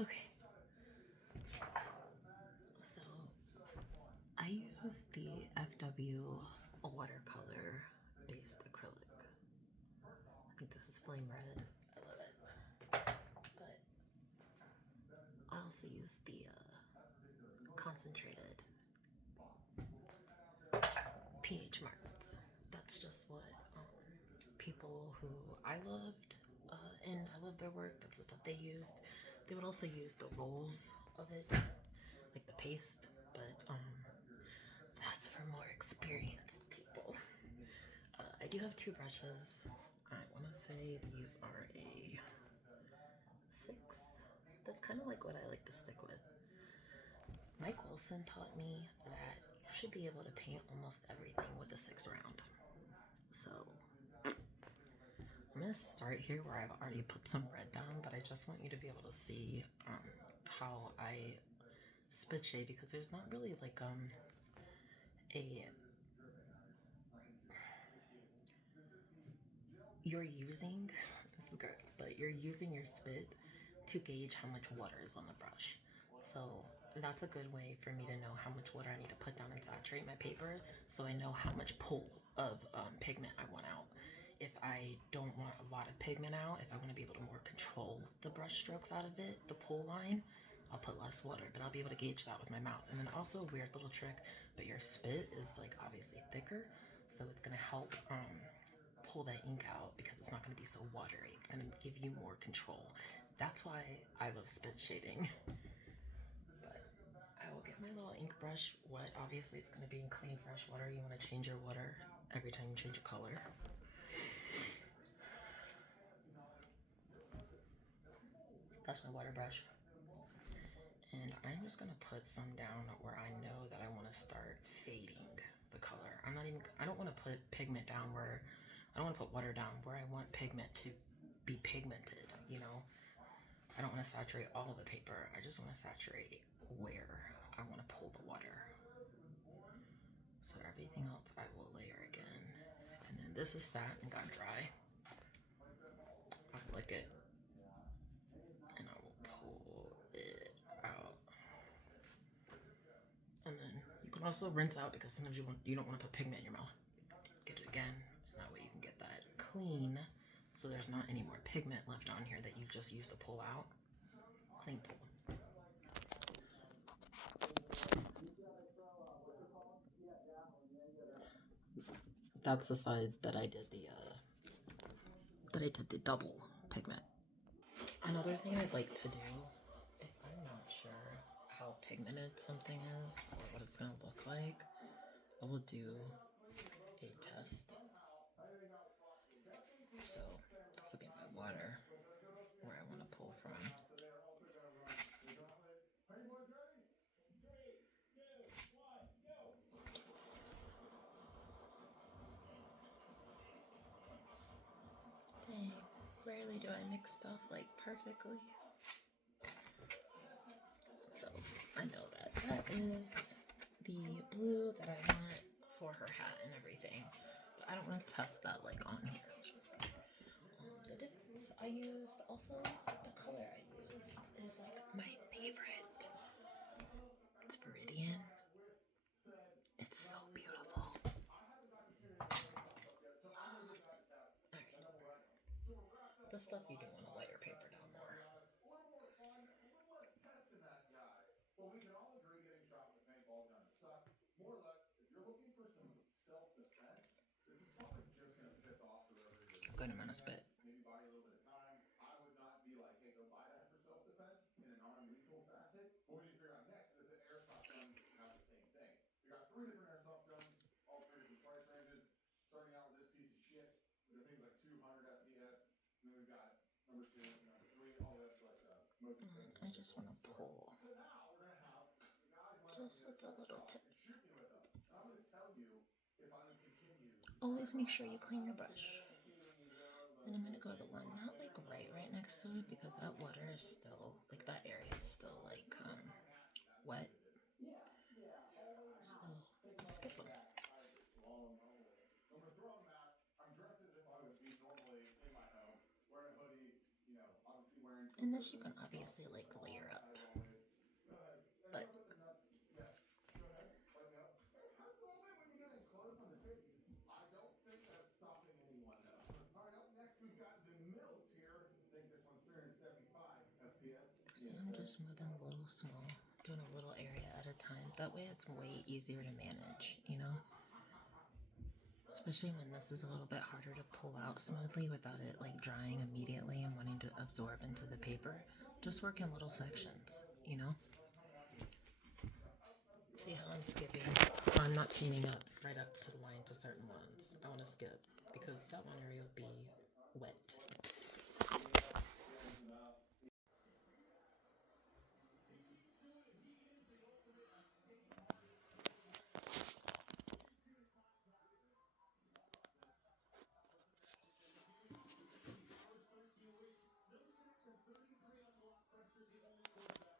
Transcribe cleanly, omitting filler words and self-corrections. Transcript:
Okay, so I use the FW watercolor based acrylic. I think this is flame red. I love it. But I also use the concentrated pH markers. That's just what people who I loved and I love their work. That's the stuff they used. They would also use the rolls of it, like the paste, but that's for more experienced people. I do have two brushes. I want to say these are a 6. That's kind of like what I like to stick with. Mike Wilson taught me that you should be able to paint almost everything with a 6 round. So I'm gonna start here where I've already put some red down, but I just want you to be able to see how I spit shade, because there's not really like a you're using this is gross, but you're using your spit to gauge how much water is on the brush. So that's a good way for me to know how much water I need to put down and saturate my paper, so I know how much pull of pigment I want out. If I don't want a lot of pigment out, if I want to be able to more control the brush strokes out of it, the pull line, I'll put less water, but I'll be able to gauge that with my mouth. And then also, weird little trick, but your spit is like obviously thicker, so it's gonna help pull that ink out because it's not gonna be so watery. It's gonna give you more control. That's why I love spit shading. But I will get my little ink brush wet. Obviously, it's gonna be in clean, fresh water. You wanna change your water every time you change a color. That's my water brush. And I'm just gonna put some down where I know that I wanna start fading the color. I don't wanna put pigment down where, I don't wanna put water down where I want pigment to be pigmented, you know? I don't wanna saturate all of the paper. I just wanna saturate where I wanna pull the water. So everything else I will layer again. And then this is sat and got dry. I'll lick it and I will pull it out. And then you can also rinse out, because sometimes you don't want to put pigment in your mouth. Get it again, and that way you can get that clean, so there's not any more pigment left on here that you just used to pull out. Clean pull. That's the side that I did the double pigment. Another thing I'd like to do, if I'm not sure how pigmented something is or what it's gonna look like, I will do a test. So this will be my water where I want to pull from. Dang, rarely do I mix stuff like perfectly. So I know that that is the blue that I want for her hat and everything. But I don't want to test that like on here. The difference I used, also the color I used is like my favorite. It's Viridian. It's so beautiful. Alright. The stuff you do want to lay your paper down more. Well, we can all agree getting shot with a paintball gun sucks. More or less, if you're looking for some self-defense, this is probably just gonna piss off whoever you're good amount of spit. Maybe buy you a little bit of time. I would not be like, hey, go buy that for self-defense in a non-lethal facet. What we need to figure out next is if the airsoft guns have the same thing. We got 3 different airsoft guns, all 3 different price ranges, starting out with this piece of shit, which I think is like 200 FPS. And then we've got number 2, number 3, all the way up to like the most expensive. I just want to pull. So now we're gonna have the guys just with a little tip. Shoot me with them. And I'm gonna tell you if I would continue. Always make sure you clean your brush. And I'm gonna go the one not like right next to it, because that water is still like, that area is still like wet. So skip them. I'm gonna throw on a mask. I'm dressed as if I would be normally in my home, wearing a hoodie, you know, obviously wearing And this you can obviously like layer up. Go ahead. Hey, But don't put the nuts. Yes. Go ahead. Let me know. Hey, how well it when you get it closed on the tape? I don't think that's stopping anyone though. All right. Up next, we've got the middle tier. I think this one's 375 FPS. see, I'm just moving a little small, doing a little area at a time. That way it's way easier to manage, you know? Especially when this is a little bit harder to pull out smoothly without it like drying immediately and wanting to absorb into the paper. Just work in little sections, you know? See how I'm skipping? I'm not teaming up right up to the line to certain ones. I want to skip because that one area would be wet